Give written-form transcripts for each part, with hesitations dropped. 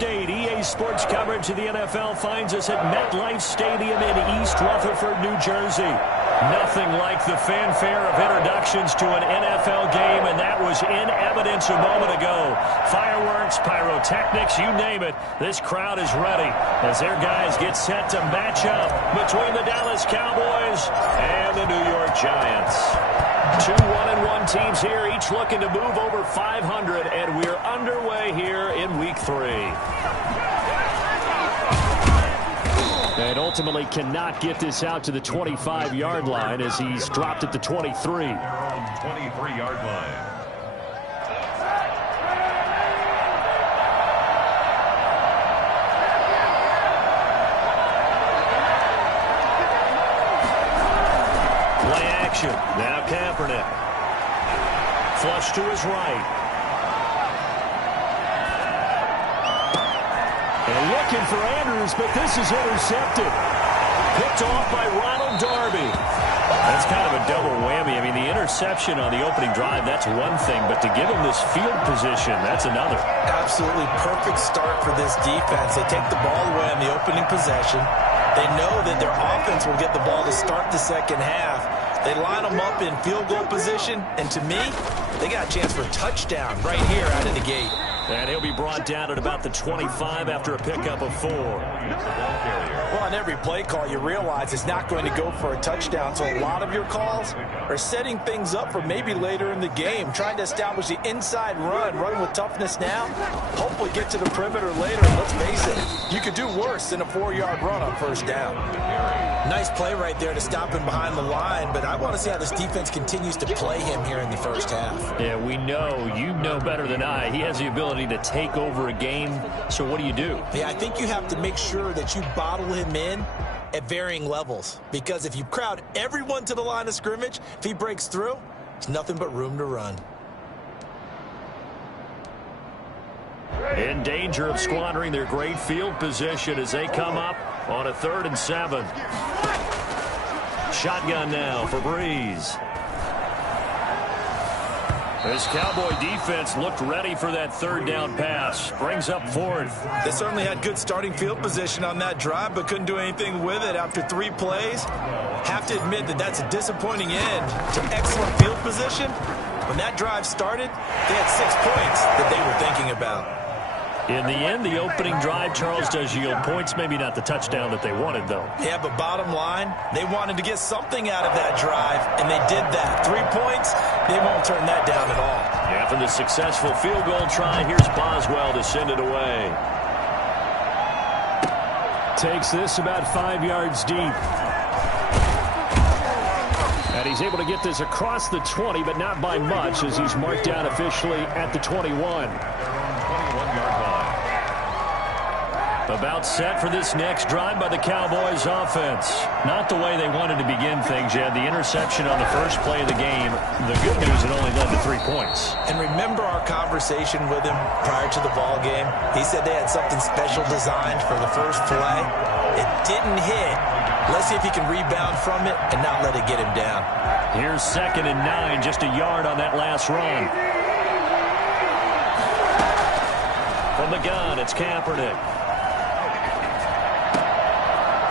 State. EA Sports coverage of the NFL finds us at MetLife Stadium in East Rutherford, New Jersey. Nothing like the fanfare of introductions to an NFL game, and that was in evidence a moment ago. Fireworks, pyrotechnics, you name it. This crowd is ready as their guys get set to match up between the Dallas Cowboys and the New York Giants. Two 1-1 teams here, each looking to move over 500, and we're underway here in Week 3. And ultimately cannot get this out to the 25-yard line as he's dropped at the 23. 23-yard line. Play action. Now Kaepernick. Flush to his right. And looking for Andrews, but this is intercepted. Picked off by Ronald Darby. That's kind of a double whammy. I mean, the interception on the opening drive, that's one thing, but to give him this field position, that's another. Absolutely perfect start for this defense. They take the ball away on the opening possession. They know that their offense will get the ball to start the second half. They line them up in field goal position, and to me, they got a chance for a touchdown right here out of the gate. And he'll be brought down at about the 25 after a pickup of 4. Well, on every play call, you realize it's not going to go for a touchdown, so a lot of your calls are setting things up for maybe later in the game, trying to establish the inside run with toughness now, hopefully get to the perimeter later, and let's face it, you could do worse than a 4-yard run on first down. Nice play right there to stop him behind the line, but I want to see how this defense continues to play him here in the first half. Yeah, we know, you know better than I, he has the ability to take over a game, so what do you do? Yeah, I think you have to make sure that you bottle him in at varying levels, because if you crowd everyone to the line of scrimmage, if he breaks through, there's nothing but room to run. In danger of squandering their great field position as they come up on a 3rd and 7. Shotgun now for Breeze. This Cowboy defense looked ready for that 3rd down pass. Brings up 4th. They certainly had good starting field position on that drive, but couldn't do anything with it after 3 plays. Have to admit that that's a disappointing end to excellent field position. When that drive started, they had 6 points that they were thinking about. In the end, the opening drive, Charles, does yield points. Maybe not the touchdown that they wanted, though. Yeah, but bottom line, they wanted to get something out of that drive, and they did that. 3 points, they won't turn that down at all. Yeah, for the successful field goal try, here's Boswell to send it away. Takes this about 5 yards deep. And he's able to get this across the 20, but not by much, as he's marked down officially at the 21. 21-yard line. About set for this next drive by the Cowboys offense. Not the way they wanted to begin things. You had the interception on the first play of the game. The good news, it only led to 3 points. And remember our conversation with him prior to the ball game? He said they had something special designed for the first play. It didn't hit. Let's see if he can rebound from it and not let it get him down. Here's 2nd and 9, just a yard on that last run. From the gun, it's Kaepernick.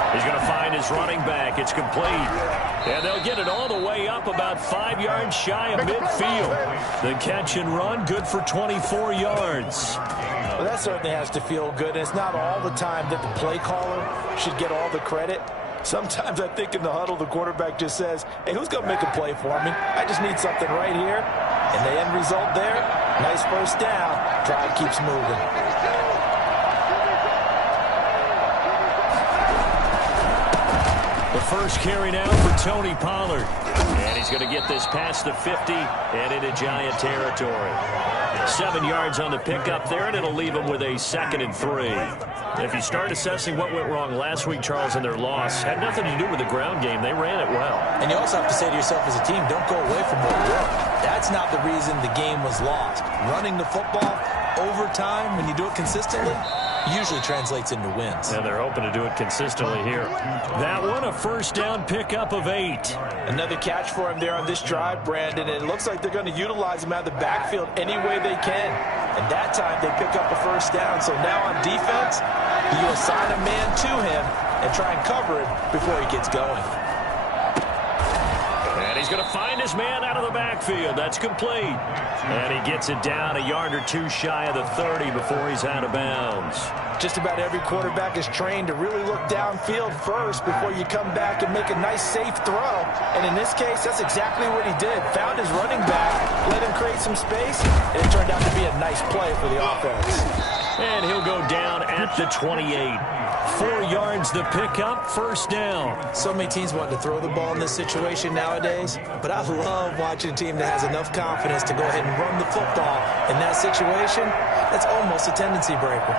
He's going to find his running back. It's complete. And they'll get it all the way up about 5 yards shy of midfield. The catch and run, good for 24 yards. Well, that certainly has to feel good. And it's not all the time that the play caller should get all the credit. Sometimes I think in the huddle, the quarterback just says, hey, who's going to make a play for me? I just need something right here. And the end result there, nice first down. Drive keeps moving. The first carry now for Tony Pollard. And he's going to get this past the 50 and into Giant territory. 7 yards on the pickup there, and it'll leave him with a 2nd and 3. If you start assessing what went wrong last week, Charles, in their loss, had nothing to do with the ground game. They ran it well. And you also have to say to yourself as a team, don't go away from what worked. That's not the reason the game was lost. Running the football, over time, when you do it consistently, usually translates into wins. And they're hoping to do it consistently here. That one, a first down pickup of 8. Another catch for him there on this drive, Brandon, and it looks like they're going to utilize him out of the backfield any way they can. And that time, they pick up a first down. So now on defense, you assign a man to him and try and cover him before he gets going. And he's going to find his man out of the backfield. That's complete. And he gets it down a yard or two shy of the 30 before he's out of bounds. Just about every quarterback is trained to really look downfield first before you come back and make a nice, safe throw. And in this case, that's exactly what he did. Found his running back, let him create some space, and it turned out to be a nice play for the offense. And he'll go down at the 28. 4 yards to pick up, first down. So many teams want to throw the ball in this situation nowadays, but I love watching a team that has enough confidence to go ahead and run the football in that situation. That's almost a tendency breaker.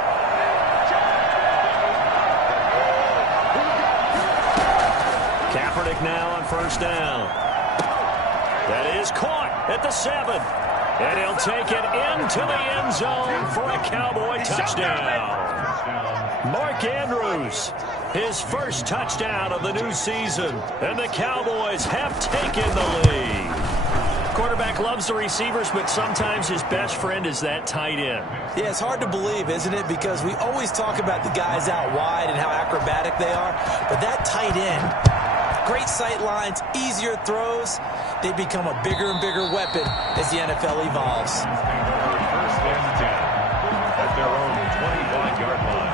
Kaepernick now on first down. That is caught at the 7. And he'll take it into the end zone for a Cowboy touchdown. Mark Andrews, his first touchdown of the new season. And the Cowboys have taken the lead. Quarterback loves the receivers, but sometimes his best friend is that tight end. Yeah, it's hard to believe, isn't it? Because we always talk about the guys out wide and how acrobatic they are. But that tight end, great sight lines, easier throws, they become a bigger and bigger weapon as the NFL evolves. First and 10 at their own 25-yard line.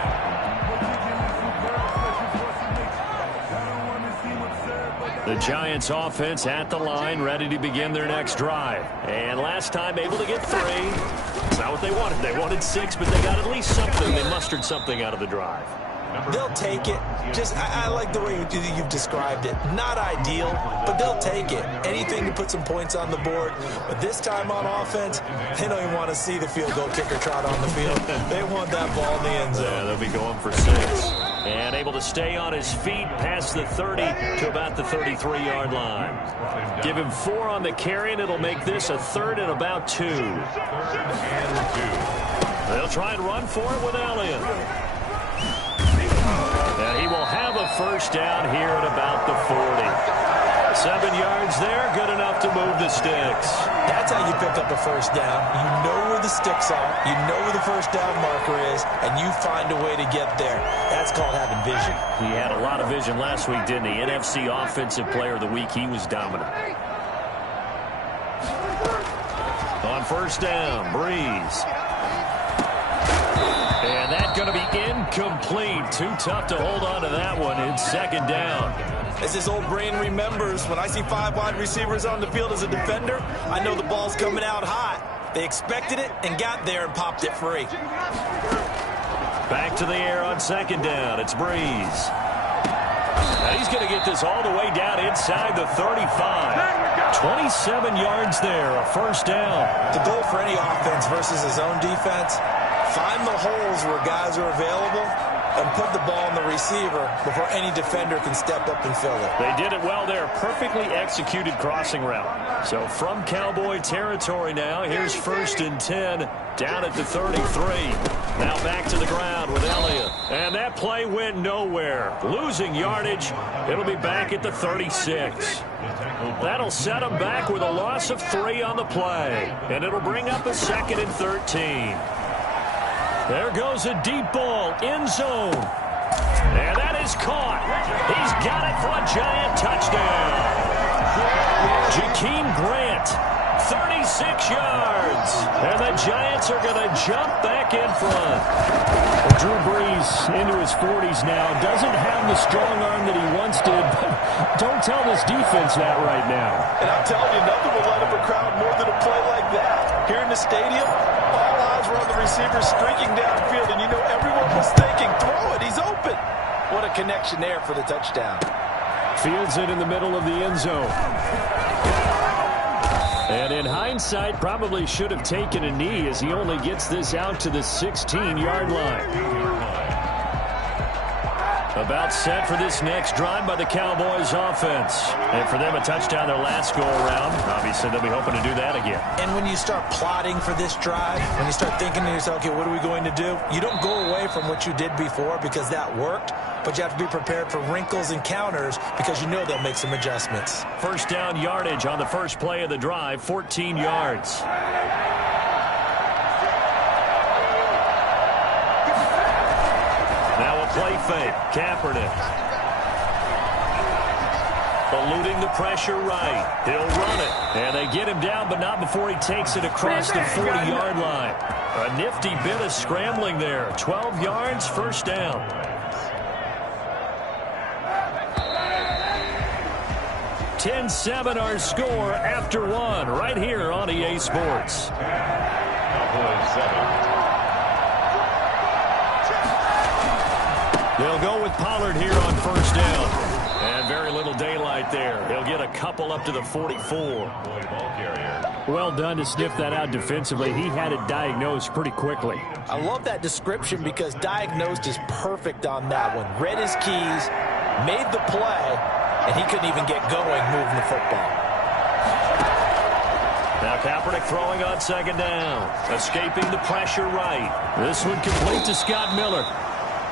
The Giants offense at the line, ready to begin their next drive. And last time able to get 3. It's not what they wanted. They wanted 6, but they got at least something. They mustered something out of the drive. They'll take it. I like the way you've described it. Not ideal, but they'll take it. Anything to put some points on the board. But this time on offense, they don't even want to see the field goal kicker trot on the field. They want that ball in the end zone. Yeah, they'll be going for 6. And able to stay on his feet past the 30 to about the 33-yard line. Give him 4 on the carry, and it'll make this a 3rd and about 2. They'll try and run for it with Elliott. And he will have a first down here at about the 40. 7 yards there, good enough to move the sticks. That's how you pick up a first down. You know where the sticks are, you know where the first down marker is, and you find a way to get there. That's called having vision. He had a lot of vision last week, didn't he? NFC Offensive Player of the Week, he was dominant. On first down, Breeze. And that's going to be incomplete. Too tough to hold on to that one. It's second down. As his old brain remembers, when I see 5 wide receivers on the field as a defender, I know the ball's coming out hot. They expected it and got there and popped it free. Back to the air on second down. It's Breeze. Now he's going to get this all the way down inside the 35. 27 yards there, a first down. The goal for any offense versus his own defense, find the holes where guys are available and put the ball in the receiver before any defender can step up and fill it. They did it well there. Perfectly executed crossing route. So from Cowboy territory now, here's 1st and 10 down at the 33. Now back to the ground with Elliott. And that play went nowhere. Losing yardage. It'll be back at the 36. That'll set them back with a loss of 3 on the play. And it'll bring up a 2nd and 13. There goes a deep ball, end zone. And that is caught. He's got it for a Giant touchdown. Jakeem Grant, 36 yards. And the Giants are going to jump back in front. Well, Drew Brees into his 40s now. Doesn't have the strong arm that he once did, but don't tell this defense that right now. And I'm telling you, nothing will light up a crowd more than a play like that. Here in the stadium, all eyes were on the receiver streaking downfield, and you know everyone was thinking, throw it, he's open. What a connection there for the touchdown. Fields it in the middle of the end zone. And in hindsight, probably should have taken a knee as he only gets this out to the 16-yard line. About set for this next drive by the Cowboys offense. And for them, a touchdown their last go-around. Obviously, they'll be hoping to do that again. And when you start plotting for this drive, when you start thinking to yourself, okay, what are we going to do? You don't go away from what you did before because that worked, but you have to be prepared for wrinkles and counters because you know they'll make some adjustments. First down yardage on the first play of the drive, 14 yards. Now a play fake. Kaepernick. Eluding the pressure right. He'll run it. And they get him down, but not before he takes it across the 40-yard line. A nifty bit of scrambling there. 12 yards, first down. (10-7) our score after one right here on EA Sports. Cowboys 7. They'll go with Pollard here on first down. And very little daylight there. He'll get a couple up to the 44. Well done to sniff that out defensively. He had it diagnosed pretty quickly. I love that description because diagnosed is perfect on that one. Read his keys, made the play, and he couldn't even get going moving the football. Now Kaepernick throwing on second down. Escaping the pressure right. This one complete to Scott Miller.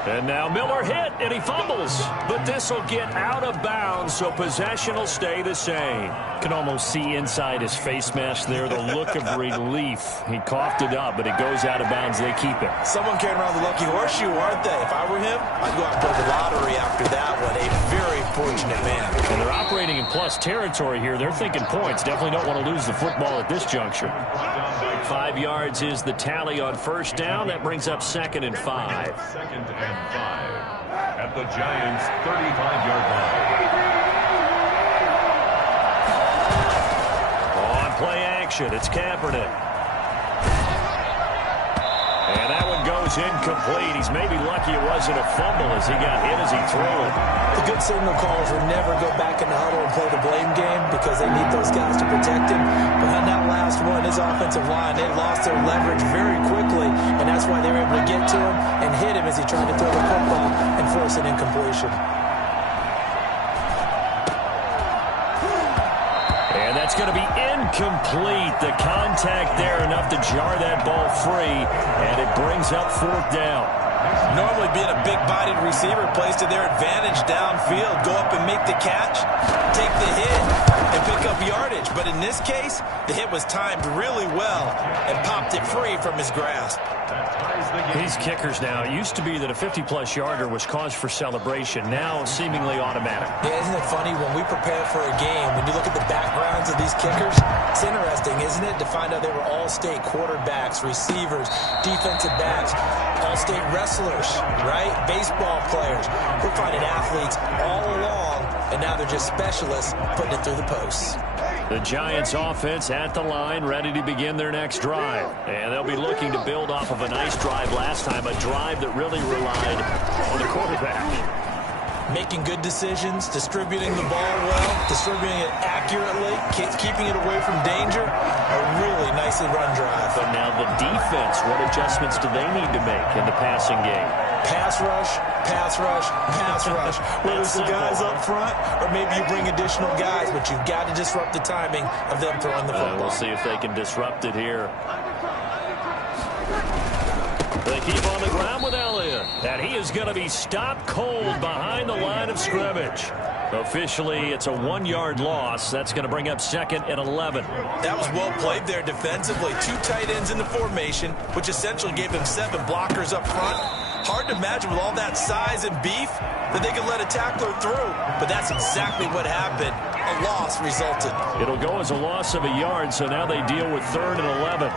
And now Miller hit, and he fumbles. But this will get out of bounds, so possession will stay the same. Can almost see inside his face mask there the look of relief. He coughed it up, but it goes out of bounds. They keep it. Someone carrying around the lucky horseshoe, aren't they? If I were him, I'd go out and play the lottery after that one. A very fortunate man. And they're operating in plus territory here. They're thinking points. Definitely don't want to lose the football at this juncture. 5 yards is the tally on first down. That brings up 2nd and 5. 2nd and 5 at the Giants' 35-yard line. On play action, it's Kaepernick. And that one goes incomplete. He's maybe lucky it wasn't a fumble as he got hit as he threw it. The good signal callers will never go back in the huddle and play the blame game because they need those guys to protect him. But on that last one, his offensive line, they lost their leverage very quickly, and that's why they were able to get to him and hit him as he tried to throw the football and force an incompletion. And that's going to be incomplete. The contact there enough to jar that ball free, and it brings up 4th down. Normally being a big-bodied receiver plays to their advantage downfield. Go up and make the catch, take the hit, and pick up yardage. But in this case, the hit was timed really well and popped it free from his grasp. These kickers now, it used to be that a 50-plus yarder was cause for celebration. Now seemingly automatic. Yeah, isn't it funny when we prepare for a game, when you look at the backgrounds of these kickers, it's interesting, isn't it, to find out they were all-state quarterbacks, receivers, defensive backs, all-state wrestlers, right? Baseball players. We're finding athletes all along, and now they're just specialists putting it through the posts. The Giants offense at the line, ready to begin their next drive. And they'll be looking to build off of a nice drive last time, a drive that really relied on the quarterback. Making good decisions, distributing the ball well, distributing it accurately, keeping it away from danger. A really nicely run drive. But now the defense, what adjustments do they need to make in the passing game? Pass rush, pass rush, pass rush. Whether it's the guys up front or maybe you bring additional guys, but you've got to disrupt the timing of them throwing the football. We'll see if they can disrupt it here. They keep on the ground with Elliott. And he is going to be stopped cold behind the line of scrimmage. Officially, it's a 1-yard loss. That's going to bring up 2nd and 11. That was well played there defensively. 2 tight ends in the formation, which essentially gave them 7 blockers up front. Hard to imagine with all that size and beef that they could let a tackler through. But that's exactly what happened. A loss resulted. It'll go as a loss of a yard, so now they deal with 3rd and 11.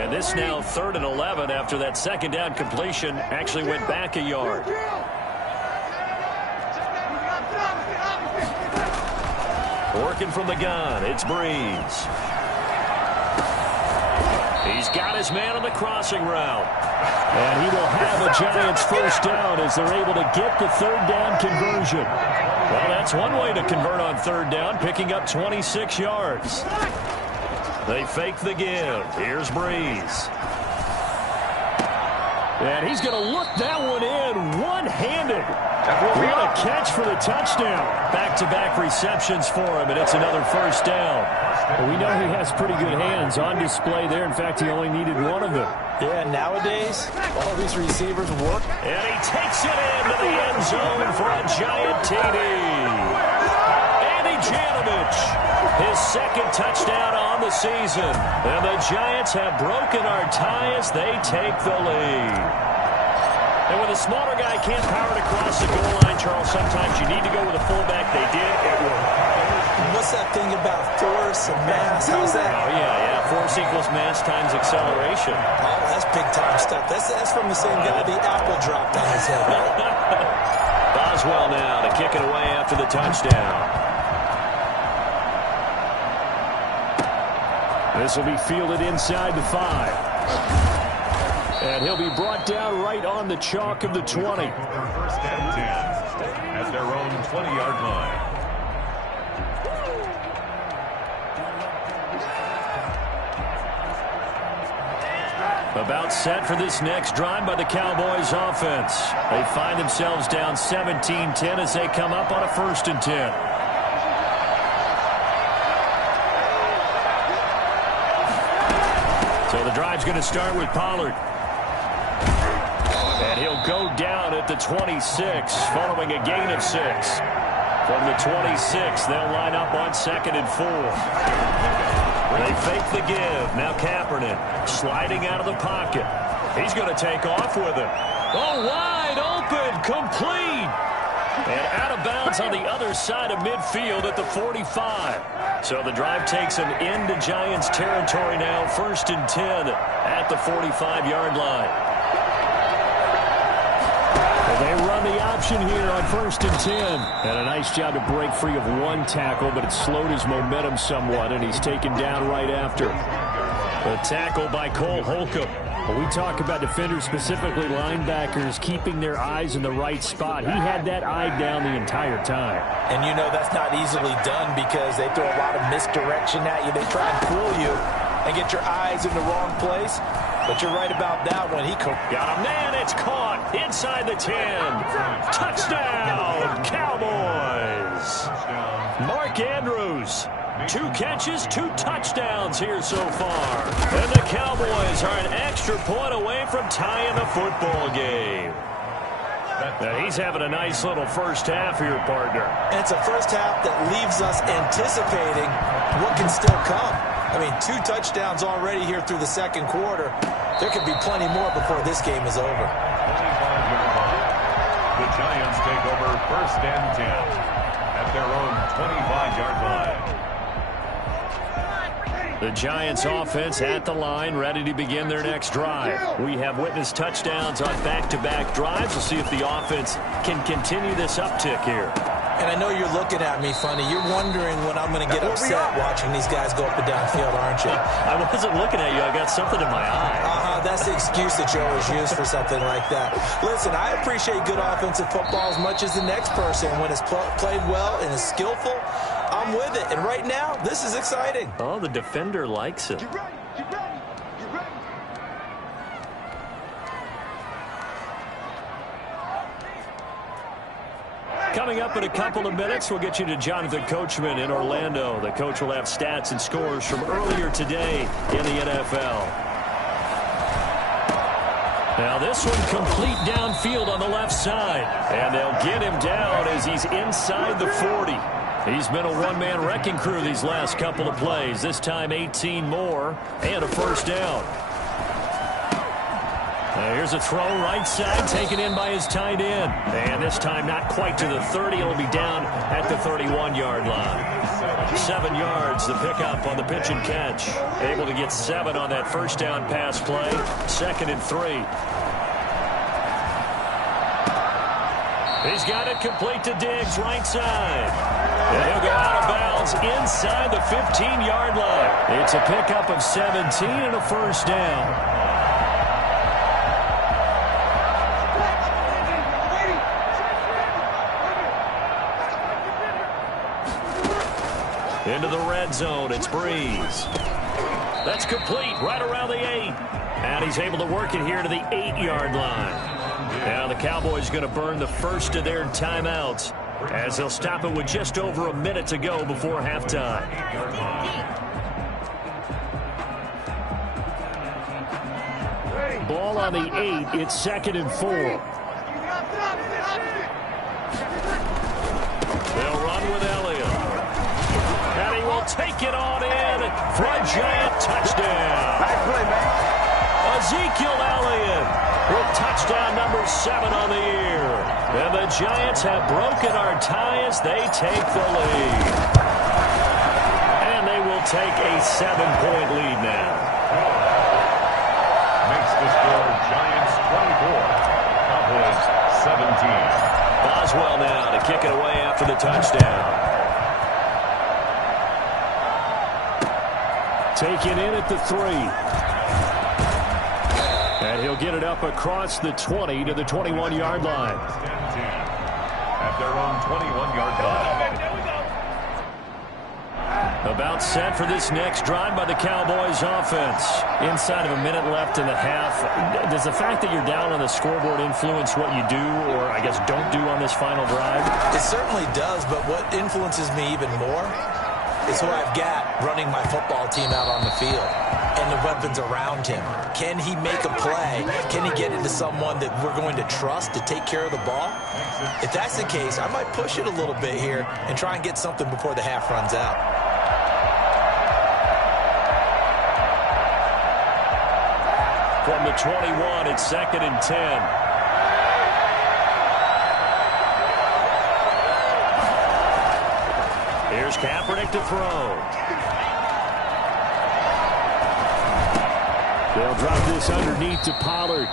And this now 3rd and 11 after that 2nd down completion actually went back a yard. Working from the gun, it's Breeze. He's got his man on the crossing route. And he will have a Giants first down as they're able to get the 3rd down conversion. Well, that's one way to convert on 3rd down, picking up 26 yards. They fake the give. Here's Breeze. And he's going to look that one in one-handed. What a catch for the touchdown. Back-to-back receptions for him, and it's another first down. Well, we know he has pretty good hands on display there. In fact, he only needed one of them. Yeah, nowadays, all these receivers work. And he takes it into the end zone for a giant TD. Andy Janovich, his second touchdown on the season. And the Giants have broken our tie as they take the lead. And when the smaller guy can't power it across the goal line, Charles, sometimes you need to go with a fullback. They did. It worked. What's that thing about force and mass? How's that? Oh, yeah. Force equals mass times acceleration. Oh, that's big-time stuff. That's from the same guy the apple dropped on his head, right? Boswell now to kick it away after the touchdown. This will be fielded inside the 5. And he'll be brought down right on the chalk of the 20. First and 10 at their own 20-yard line. About set for this next drive by the Cowboys offense. They find themselves down 17-10 as they come up on a 1st and 10. So the drive's going to start with Pollard. And he'll go down at the 26, following a gain of 6. From the 26, they'll line up on 2nd and 4. They fake the give. Now Kaepernick sliding out of the pocket. He's going to take off with it. Oh, wide open, complete. And out of bounds on the other side of midfield at the 45. So the drive takes him into Giants territory now. 1st and 10 at the 45-yard line. They run the option here on 1st and 10. And a nice job to break free of one tackle, but it slowed his momentum somewhat, and he's taken down right after. The tackle by Cole Holcomb. When we talk about defenders, specifically linebackers, keeping their eyes in the right spot, he had that eye down the entire time. And you know that's not easily done because they throw a lot of misdirection at you. They try and fool you and get your eyes in the wrong place. But you're right about that one. He got a man. It's caught inside the 10. Touchdown, Cowboys. Mark Andrews. 2 catches, 2 touchdowns here so far. And the Cowboys are an extra point away from tying the football game. Now he's having a nice little first half here, partner. And it's a first half that leaves us anticipating what can still come. I mean, 2 touchdowns already here through the 2nd quarter. There could be plenty more before this game is over. The Giants take over 1st and 10 at their own 25-yard line. The Giants offense at the line, ready to begin their next drive. We have witnessed touchdowns on back-to-back drives. We'll see if the offense can continue this uptick here. And I know you're looking at me funny. You're wondering when I'm going to get upset watching these guys go up and down field, aren't you? I wasn't looking at you. I got something in my eye. That's the excuse that you always use for something like that. Listen, I appreciate good offensive football as much as the next person. When it's played well and is skillful, I'm with it. And right now, this is exciting. Oh, the defender likes it. Coming up in a couple of minutes, we'll get you to Jonathan Coachman in Orlando. The coach will have stats and scores from earlier today in the NFL. Now this one complete downfield on the left side. And they'll get him down as he's inside the 40. He's been a one-man wrecking crew these last couple of plays. This time 18 more and a first down. Here's a throw right side taken in by his tight end. And this time not quite to the 30. It'll be down at the 31-yard line. 7 yards the pickup on the pitch and catch. Able to get 7 on that first down pass play. 2nd and 3. He's got it complete to Diggs right side. And he'll go out of bounds inside the 15-yard line. It's a pickup of 17 and a first down. Into the red zone, it's Breeze. That's complete right around the 8. And he's able to work it here to the 8-yard line. Now the Cowboys going to burn the first of their timeouts as they'll stop it with just over a minute to go before halftime. Ball on the 8. It's 2nd and 4. They'll run with Elliott. And he will take it on in for a Giant touchdown. Nice play, man. Ezekiel Elliott with touchdown number 7 on the year. And the Giants have broken our tie as they take the lead. And they will take a 7-point lead now. Makes the score Giants 24, Cowboys 17. Boswell now to kick it away after the touchdown. Taken in at the 3. And he'll get it up across the 20 to the 21-yard line. At their own 21-yard line. About set for this next drive by the Cowboys offense. Inside of a minute left in the half. Does the fact that you're down on the scoreboard influence what you do, or I guess don't do on this final drive? It certainly does, but what influences me even more is who I've got running my football team out on the field and the weapons around him. Can he make a play? Can he get into someone that we're going to trust to take care of the ball? If that's the case, I might push it a little bit here and try and get something before the half runs out. From the 21, it's 2nd and 10. Here's Kaepernick to throw. They'll drop this underneath to Pollard.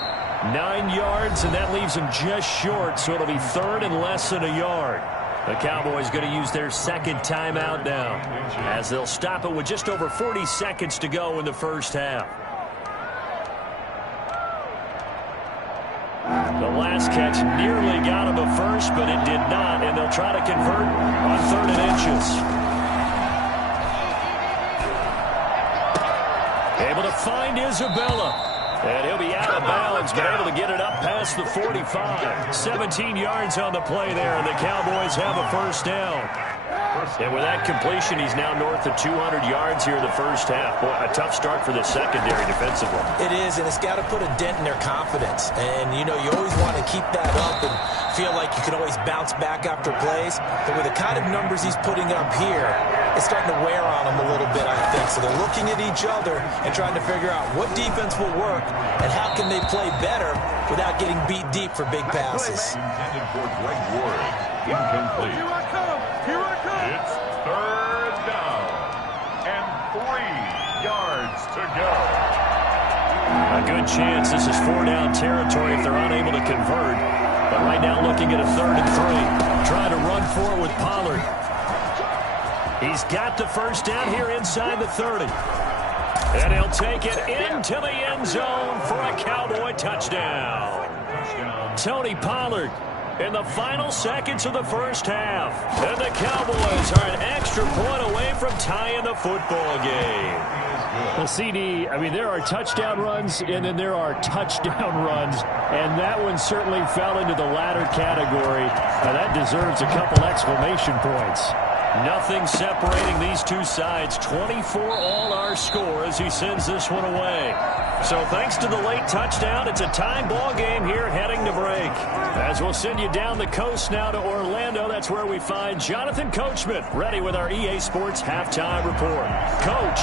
9 yards, and that leaves him just short, so it'll be 3rd and less than a yard. The Cowboys going to use their 2nd timeout now, as they'll stop it with just over 40 seconds to go in the first half. The last catch nearly got him a first, but it did not, and they'll try to convert on 3rd and inches. Able to find Isabella. And he'll be out of bounds, but able to get it up past the 45. 17 yards on the play there, and the Cowboys have a first down. And with that completion, he's now north of 200 yards here in the first half. Boy, a tough start for the secondary defensively. It is, and it's got to put a dent in their confidence. And, you know, you always want to keep that up and feel like you can always bounce back after plays. But with the kind of numbers he's putting up here, it's starting to wear on them a little bit, I think. So they're looking at each other and trying to figure out what defense will work and how can they play better without getting beat deep for big passes. Intended for Greg Ward. Incomplete. Here I come. Here I come. It's 3rd down and 3 yards to go. A good chance this is 4-down territory if they're unable to convert. But right now looking at a 3rd and 3. Trying to run for it with Pollard. He's got the first down here inside the 30. And he'll take it into the end zone for a Cowboy touchdown. Tony Pollard in the final seconds of the first half. And the Cowboys are an extra point away from tying the football game. Well, CD, I mean, there are touchdown runs, and then there are touchdown runs, and that one certainly fell into the latter category. Now, that deserves a couple exclamation points. Nothing separating these two sides. 24 all our score as he sends this one away. So thanks to the late touchdown, it's a tie ball game here heading to break. As we'll send you down the coast now to Orlando, that's where we find Jonathan Coachman ready with our EA Sports halftime report. Coach.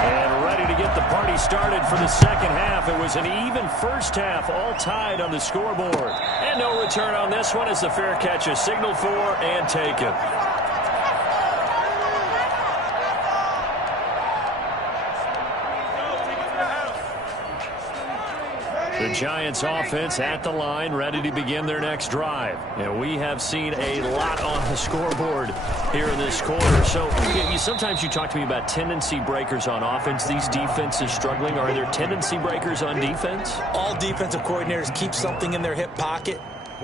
And ready to get the party started for the second half. It was an even first half, all tied on the scoreboard. And no return on this one as the fair catch is signaled for and taken. The Giants offense at the line, ready to begin their next drive. And we have seen a lot on the scoreboard here in this quarter. So sometimes you talk to me about tendency breakers on offense. These defenses struggling. Are there tendency breakers on defense? All defensive coordinators keep something in their hip pocket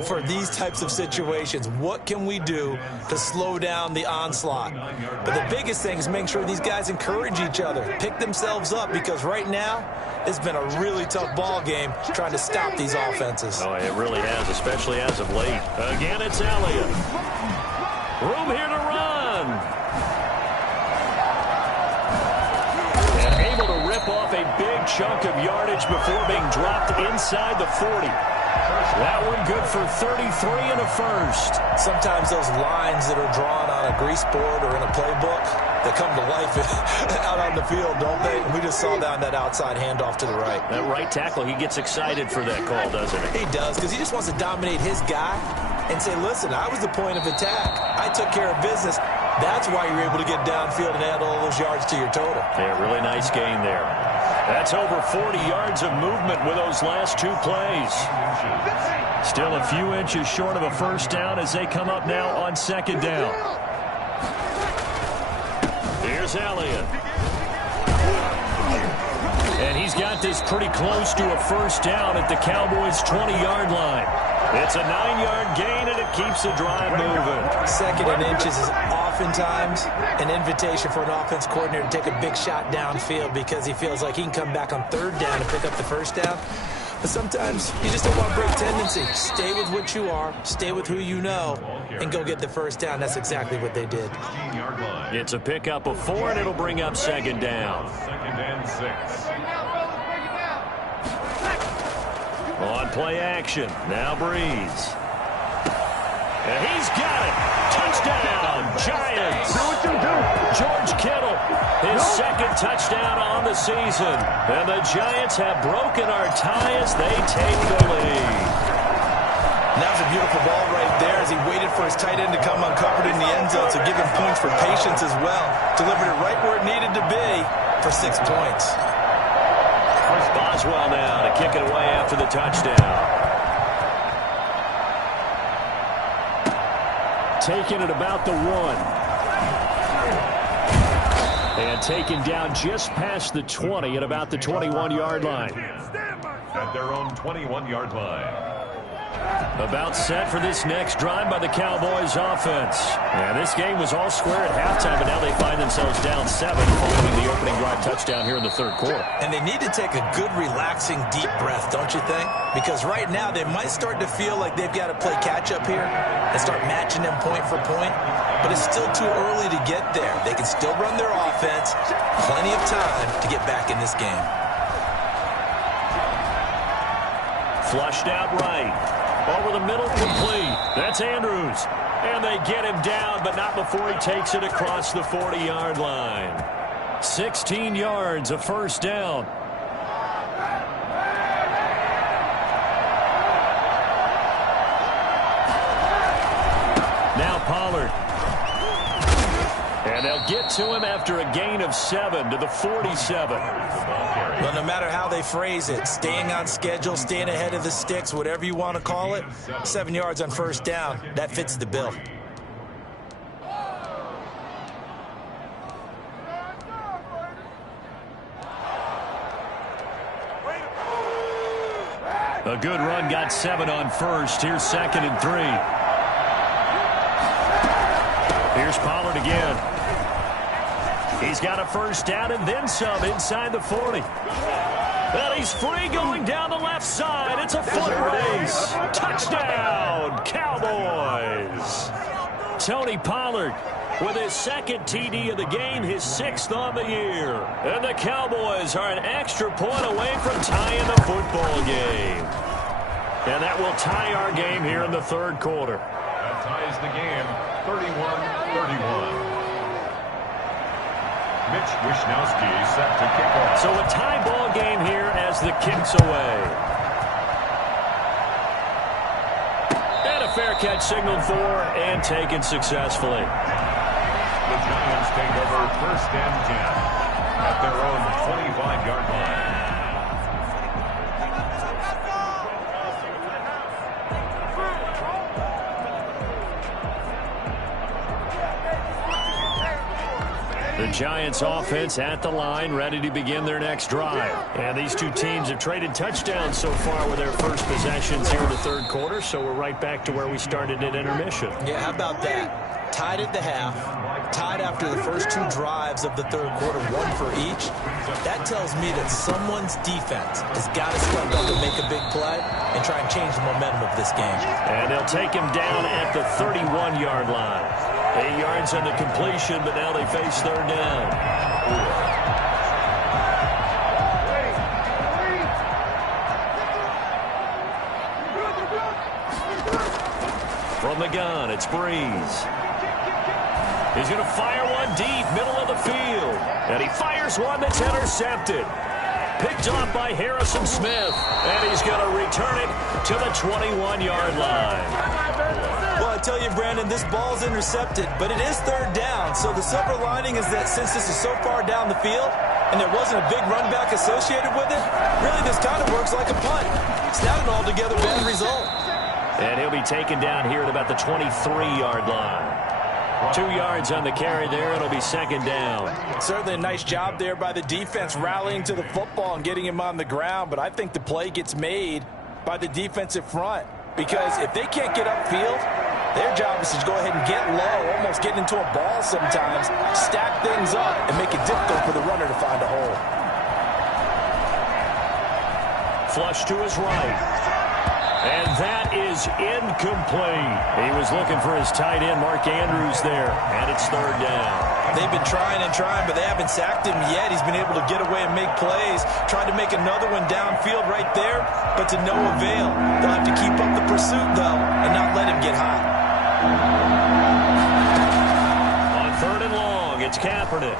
for these types of situations. What can we do to slow down the onslaught? But the biggest thing is make sure these guys encourage each other, pick themselves up, because right now it's been a really tough ball game trying to stop these offenses. Oh, it really has, especially as of late. Again, it's Elliott. Room here to run. And able to rip off a big chunk of yardage before being dropped inside the 40. That one good for 33 and a first. Sometimes those lines that are drawn on a grease board or in a playbook, they come to life out on the field, don't they? We just saw that on that outside handoff to the right. That right tackle, he gets excited for that call, doesn't he? He does, because he just wants to dominate his guy and say, listen, I was the point of attack. I took care of business. That's why you're able to get downfield and add all those yards to your total. Yeah, really nice gain there. That's over 40 yards of movement with those last two plays. Still a few inches short of a first down as they come up now on second down. Here's Elliott. And he's got this pretty close to a first down at the Cowboys' 20-yard line. It's a 9-yard gain, and it keeps the drive moving. Second and inches is oftentimes an invitation for an offense coordinator to take a big shot downfield because he feels like he can come back on third down and pick up the first down. But sometimes you just don't want great tendency. Stay with what you are, stay with who you know, and go get the first down. That's exactly what they did. It's a pickup of 4, and it'll bring up second down. Second and 6. On play action, now Breeze. And he's got it. Touchdown, Giants. George Kittle, his second touchdown on the season. And the Giants have broken our tie as they take the lead. And that was a beautiful ball right there as he waited for his tight end to come uncovered in the end zone, so give him points for patience as well. Delivered it right where it needed to be for 6 points. Boswell now to kick it away after the touchdown. Taking it about the 1. And taken down just past the 20 at about the 21-yard line. At their own 21-yard line. About set for this next drive by the Cowboys offense. And this game was all square at halftime, but now they find themselves down 7 following the opening drive touchdown here in the third quarter. And they need to take a good, relaxing, deep breath, don't you think? Because right now they might start to feel like they've got to play catch-up here and start matching them point for point. But it's still too early to get there. They can still run their offense. Plenty of time to get back in this game. Flushed out right. Over the middle, complete. That's Andrews. And they get him down, but not before he takes it across the 40-yard line. 16 yards, a first down. Now Pollard. And they'll get to him after a gain of 7 to the 47. Well, no matter how they phrase it, staying on schedule, staying ahead of the sticks, whatever you want to call it, 7 yards on first down, that fits the bill. A good run got 7 on first. Here's second and 3. Here's Pollard again. He's got a first down and then some inside the 40. And he's free going down the left side. It's a foot race. Touchdown, Cowboys. Tony Pollard with his second TD of the game, his 6th on the year. And the Cowboys are an extra point away from tying the football game. And that will tie our game here in the third quarter. That ties the game, 31-31. Mitch Wishnowsky set to kick off. So a tie ball game here as the kick's away. And a fair catch signaled for and taken successfully. The Giants take over first and 10 at their own 25-yard line. The The Giants offense at the line, ready to begin their next drive. And these two teams have traded touchdowns so far with their first possessions here in the third quarter, so we're right back to where we started at intermission. Yeah, how about that? Tied at the half, tied after the first two drives of the third quarter, one for each. That tells me that someone's defense has got to step up and make a big play and try and change the momentum of this game. And they'll take him down at the 31-yard line. 8 yards on the completion, but now they face third down. From the gun, it's Breeze. He's going to fire one deep, middle of the field. And he fires one that's intercepted. Picked off by Harrison Smith. And he's going to return it to the 21-yard line. Well, I tell you, Brandon, this ball's intercepted, but it is third down. So the silver lining is that since this is so far down the field and there wasn't a big run back associated with it, really this kind of works like a punt. It's not an altogether bad result. And he'll be taken down here at about the 23-yard line. 2 yards on the carry there. It'll be second down. Certainly a nice job there by the defense rallying to the football and getting him on the ground. But I think the play gets made by the defensive front. Because if they can't get upfield, their job is to go ahead and get low, almost get into a ball sometimes, stack things up, and make it difficult for the runner to find a hole. Flush to his right. And that is incomplete. He was looking for his tight end, Mark Andrews, there. And it's third down. They've been trying and trying, but they haven't sacked him yet. He's been able to get away and make plays. Tried to make another one downfield right there, but to no avail. They'll have to keep up the pursuit, though, and not let him get hot. On third and long, it's Kaepernick.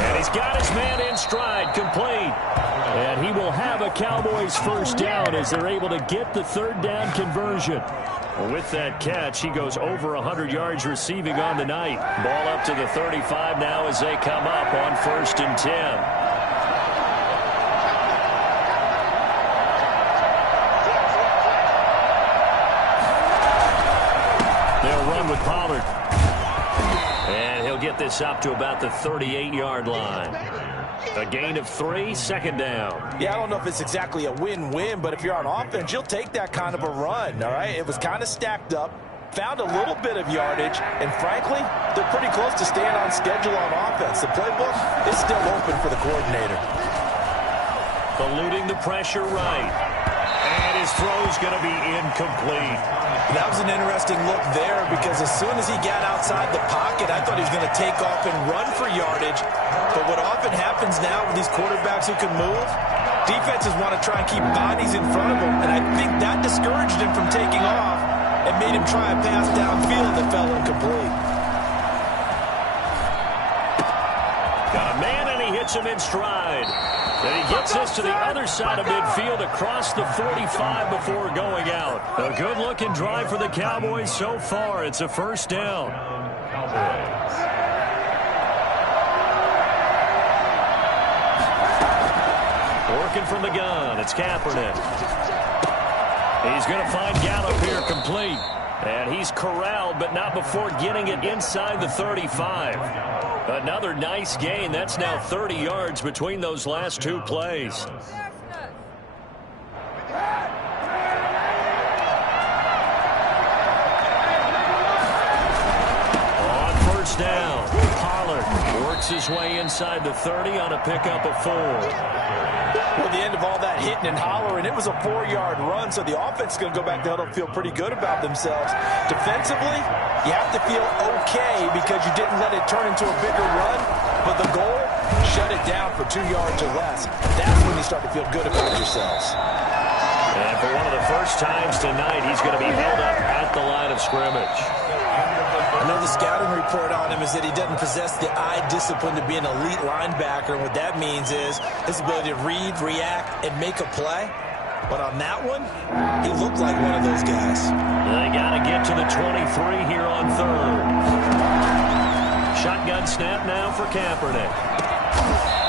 And he's got his man in stride, complete. And he will have a Cowboys first down as they're able to get the third down conversion. With that catch, he goes over 100 yards receiving on the night. Ball up to the 35 now as they come up on 1st and 10. They'll run with Pollard. And he'll get this up to about the 38-yard line. A gain of 3, second down. Yeah, I don't know if it's exactly a win-win, but if you're on offense, you'll take that kind of a run, all right? It was kind of stacked up, found a little bit of yardage, and frankly, they're pretty close to staying on schedule on offense. The playbook is still open for the coordinator. Eluding the pressure right. And his throw's going to be incomplete. That was an interesting look there because as soon as he got outside the pocket, I thought he was going to take off and run for yardage. But what often happens now with these quarterbacks who can move, defenses want to try and keep bodies in front of them. And I think that discouraged him from taking off and made him try a pass downfield that fell incomplete. Got a man and he hits him in stride. And he gets this to the other side of midfield across the 45 before going out. A good-looking drive for the Cowboys so far. It's a first down. Working from the gun, it's Kaepernick. He's going to find Gallup here complete. And he's corralled, but not before getting it inside the 35. Another nice gain. That's now 30 yards between those last two plays. On first down, Pollard works his way inside the 30 on a pickup of 4. Well, at the end of all that hitting and hollering, it was a 4-yard run, so the offense is going to go back to huddle and feel pretty good about themselves. Defensively, you have to feel okay because you didn't let it turn into a bigger run, but the goal, shut it down for 2 yards or less. That's when you start to feel good about yourselves. And for one of the first times tonight, he's going to be held up at the line of scrimmage. I know the scouting report on him is that he doesn't possess the eye discipline to be an elite linebacker. And what that means is his ability to read, react, and make a play. But on that one, he looked like one of those guys. They got to get to the 23 here on third. Shotgun snap now for Kaepernick.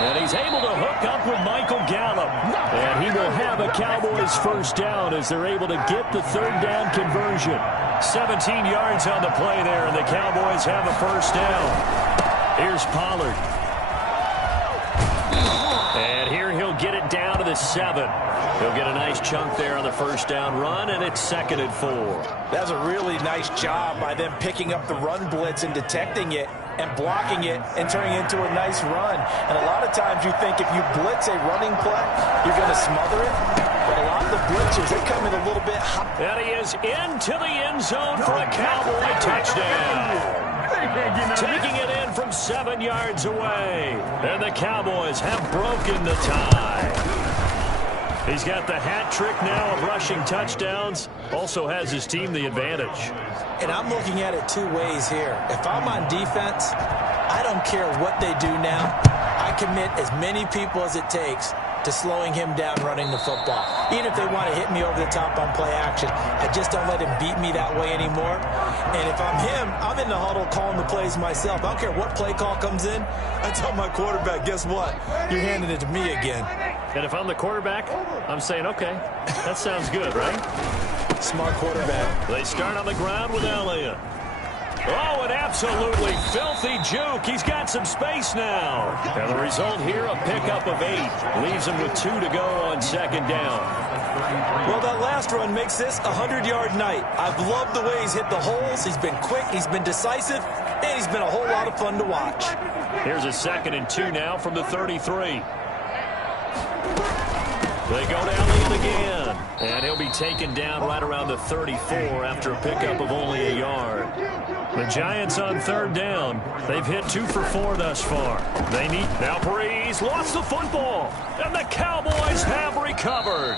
And he's able to hook up with Michael Gallup. And he will have a Cowboys first down as they're able to get the third down conversion. 17 yards on the play there, and the Cowboys have a first down. Here's Pollard. And here he'll get it down to the 7. He'll get a nice chunk there on the first down run, and it's 2nd and 4. That's a really nice job by them picking up the run blitz and detecting it and blocking it and turning it into a nice run. And a lot of times you think if you blitz a running play, you're going to smother it. But a lot of the blitzers, they come in a little bit hot. And he is into the end zone for a Cowboy touchdown. Taking it in from 7 yards away. And the Cowboys have broken the tie. He's got the hat trick now of rushing touchdowns. Also has his team the advantage. And I'm looking at it two ways here. If I'm on defense, I don't care what they do now. I commit as many people as it takes to slowing him down running the football. Even if they want to hit me over the top on play action, I just don't let him beat me that way anymore. And if I'm him, I'm in the huddle calling the plays myself. I don't care what play call comes in. I tell my quarterback, guess what? You're handing it to me again. And if I'm the quarterback, I'm saying, okay, that sounds good, right? Smart quarterback. They start on the ground with Elliott. Oh, an absolutely filthy juke. He's got some space now. And the result here, a pickup of 8. Leaves him with 2 to go on 2nd down. Well, that last run makes this a 100-yard night. I've loved the way he's hit the holes. He's been quick. He's been decisive. And he's been a whole lot of fun to watch. Here's a 2nd and 2 now from the 33. They go to Elliott again. And he'll be taken down right around the 34 after a pickup of only a yard. The Giants on 3rd down. They've hit 2 for 4 thus far. They need... Now Breeze lost the football. And the Cowboys have recovered.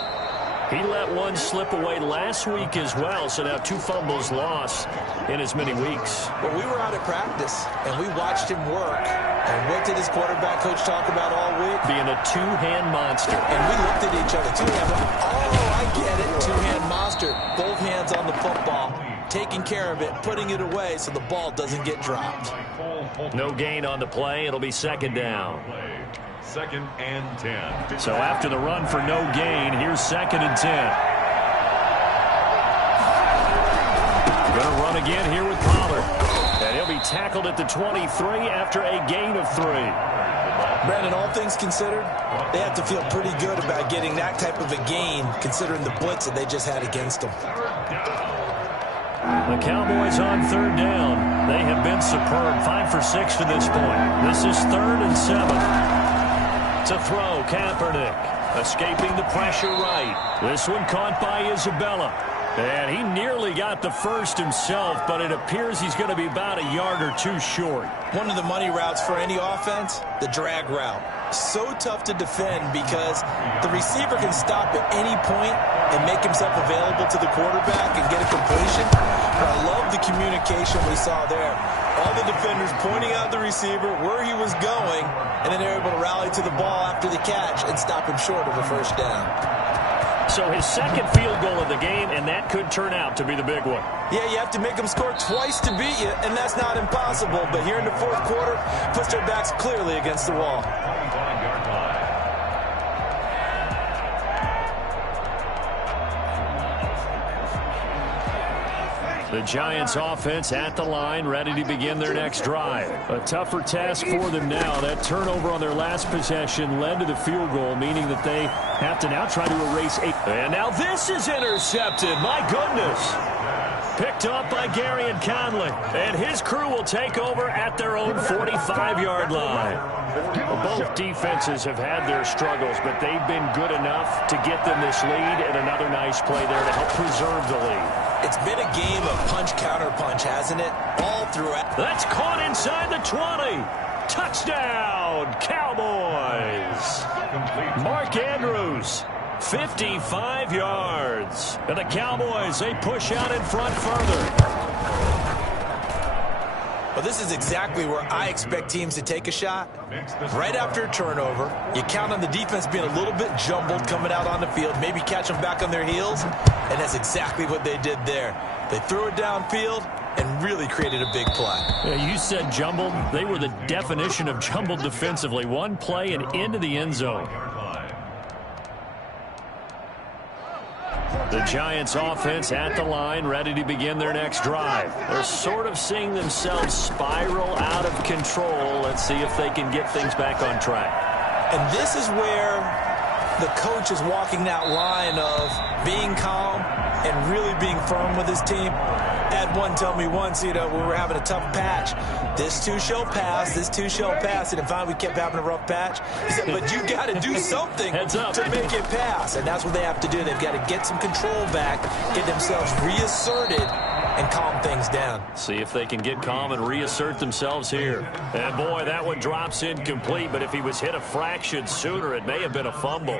He let one slip away last week as well, so now 2 fumbles lost in as many weeks. Well, we were out at practice, and we watched him work. And what did his quarterback coach talk about all week? Being a 2-hand monster. And we looked at each other. 2-hand. Oh, I get it. 2-hand monster. Both hands on the football, taking care of it, putting it away so the ball doesn't get dropped. No gain on the play. It'll be 2nd down. 2nd and 10. So after the run for no gain, here's 2nd and 10. Going to run again here with Pollard. And he'll be tackled at the 23 after a gain of 3. Brandon, all things considered, they have to feel pretty good about getting that type of a gain considering the blitz that they just had against them. The Cowboys on 3rd down. They have been superb. 5 for 6 to this point. This is 3rd and 7. To throw, Kaepernick. Escaping the pressure right. This one caught by Isabella. And he nearly got the first himself, but it appears he's going to be about a yard or 2 short. One of the money routes for any offense, the drag route. So tough to defend because the receiver can stop at any point and make himself available to the quarterback and get a completion. But I love the communication we saw there. All the defenders pointing out the receiver, where he was going, and then they're able to rally to the ball after the catch and stop him short of a first down. So his 2nd field goal of the game, and that could turn out to be the big one. Yeah, you have to make them score twice to beat you, and that's not impossible. But here in the 4th quarter, puts their backs clearly against the wall. The Giants offense at the line, ready to begin their next drive. A tougher task for them now. That turnover on their last possession led to the field goal, meaning that they have to now try to erase 8. And now this is intercepted. My goodness. Picked up by Garion Conley. And his crew will take over at their own 45-yard line. Well, both defenses have had their struggles, but they've been good enough to get them this lead, and another nice play there to help preserve the lead. It's been a game of punch-counter-punch, hasn't it? All throughout. That's caught inside the 20. Touchdown, Cowboys. Mark Andrews, 55 yards. And the Cowboys, they push out in front further. Well, this is exactly where I expect teams to take a shot. Right after a turnover, you count on the defense being a little bit jumbled coming out on the field, maybe catch them back on their heels, and that's exactly what they did there. They threw it downfield and really created a big play. Yeah, you said jumbled. They were the definition of jumbled defensively. One play and into the end zone. The Giants offense at the line, ready to begin their next drive. They're sort of seeing themselves spiral out of control. Let's see if they can get things back on track. And this is where the coach is walking that line of being calm and really being firm with his team. Had one tell me once, we were having a tough patch. This too shall pass, this too shall pass. And finally we kept having a rough patch. He said, but you got to do something to make it pass. And that's what they have to do. They've got to get some control back, get themselves reasserted, and calm things down. See if they can get calm and reassert themselves here. And boy, that one drops incomplete, but if he was hit a fraction sooner, it may have been a fumble.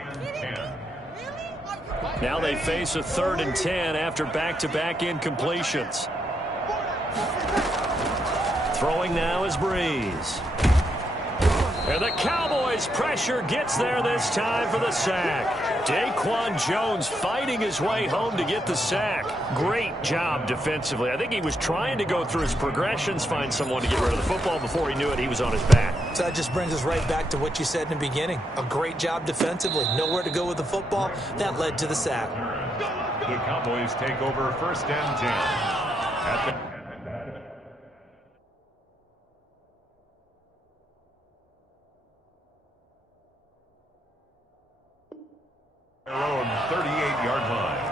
Now they face a 3rd and 10 after back-to-back incompletions. Throwing now is Breeze. And the Cowboys' pressure gets there this time for the sack. Daquan Jones fighting his way home to get the sack. Great job defensively. I think he was trying to go through his progressions, find someone to get rid of the football. Before he knew it, he was on his back. So that just brings us right back to what you said in the beginning. A great job defensively. Nowhere to go with the football. That led to the sack. The Cowboys take over 1st and 10. At the their own 38-yard line.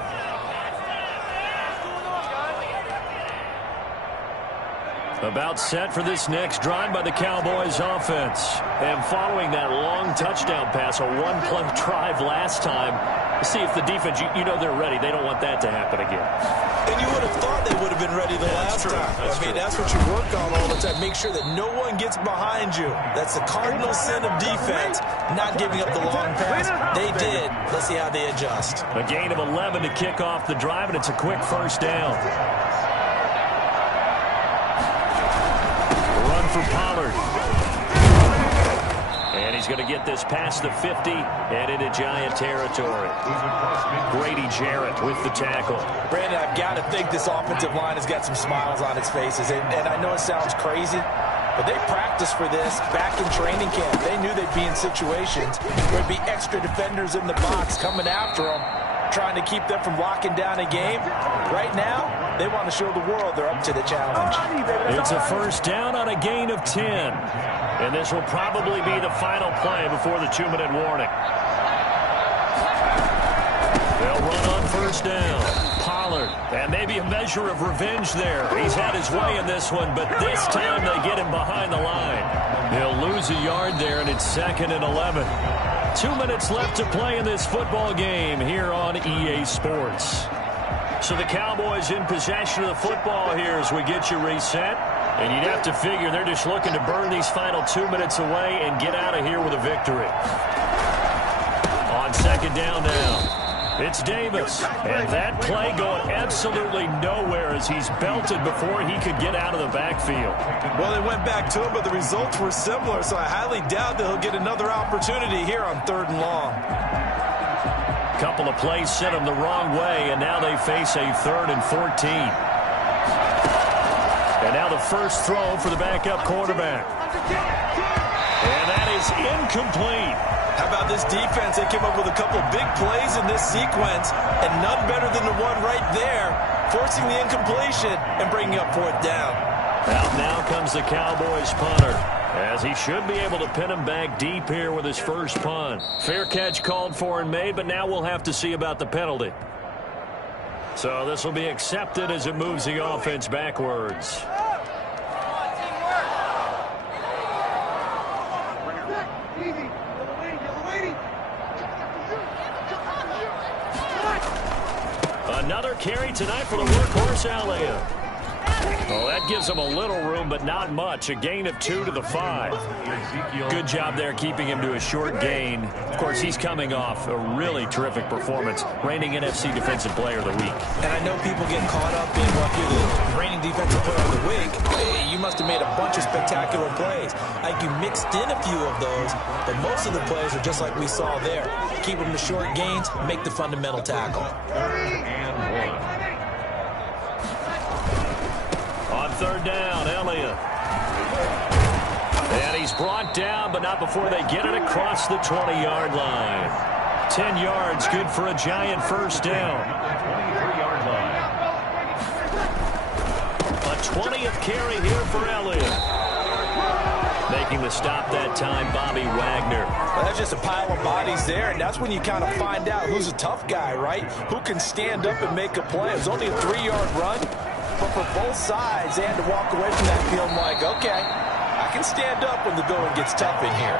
About set for this next drive by the Cowboys offense. And following that long touchdown pass, a one-play drive last time, see if the defense, you know they're ready. They don't want that to happen again. And you would have thought they would have been ready the last time. That's what you work on all the time. Make sure that no one gets behind you. That's the cardinal sin of defense, not giving up the long pass. They did. Let's see how they adjust. A gain of 11 to kick off the drive, and it's a quick 1st down. Run for Pollard. And he's going to get this past the 50 and into Giant territory. Grady Jarrett with the tackle. Brandon, I've got to think this offensive line has got some smiles on its faces. And I know it sounds crazy, but they practiced for this back in training camp. They knew they'd be in situations where there'd be extra defenders in the box coming after them, trying to keep them from locking down a game. Right now, they want to show the world they're up to the challenge. It's a 1st down on a gain of 10. And this will probably be the final play before the 2-minute warning. They'll run on 1st down. Pollard, and maybe a measure of revenge there. He's had his way in this one, but this time they get him behind the line. He'll lose a yard there, and it's 2nd and 11. 2 minutes left to play in this football game here on EA Sports. So the Cowboys in possession of the football here as we get you reset. And you'd have to figure they're just looking to burn these final 2 minutes away and get out of here with a victory. On 2nd down now. It's Davis. And that play going absolutely nowhere as he's belted before he could get out of the backfield. Well, they went back to him, but the results were similar, so I highly doubt that he'll get another opportunity here on 3rd and long. Couple of plays sent him the wrong way, and now they face a 3rd and 14. And now the first throw for the backup quarterback. And that is incomplete. How about this defense? They came up with a couple big plays in this sequence, and none better than the one right there, forcing the incompletion and bringing up 4th down. Out now comes the Cowboys punter, as he should be able to pin him back deep here with his first punt. Fair catch called for and made, but now we'll have to see about the penalty. So this will be accepted as it moves the offense backwards. Another carry tonight for the workhorse, Elliott. Well, that gives him a little room, but not much. A gain of 2 to the 5. Good job there keeping him to a short gain. Of course, he's coming off a really terrific performance, reigning NFC Defensive Player of the Week. And I know people get caught up in what you're the reigning Defensive Player of the Week. Hey, you must have made a bunch of spectacular plays. I think you mixed in a few of those, but most of the plays are just like we saw there. Keep them to short gains, make the fundamental tackle. 3rd and 1. On 3rd down, Elliott. And he's brought down, but not before they get it across the 20-yard line. 10 yards, good for a Giant first down. 23-yard line. A 20th carry here for Elliott. Making the stop that time, Bobby Wagner. Well, that's just a pile of bodies there, and that's when you kind of find out who's a tough guy, right? Who can stand up and make a play. It was only a 3-yard run, but for both sides, they had to walk away from that feeling like, okay, I can stand up when the going gets tough in here.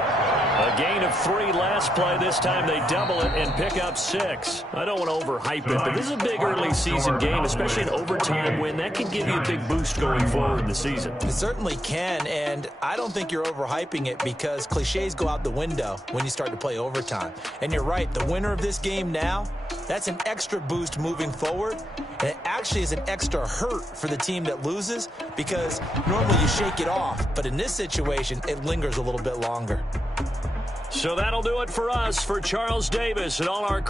A gain of 3 last play. This time they double it and pick up 6. I don't want to overhype it, but this is a big early season game, especially an overtime win. That can give you a big boost going forward in the season. It certainly can, and I don't think you're overhyping it because cliches go out the window when you start to play overtime. And you're right, the winner of this game now, that's an extra boost moving forward, and it actually is an extra hurt for the team that loses because normally you shake it off, but in this situation, it lingers a little bit longer. So that'll do it for us. For Charles Davis and all our crew.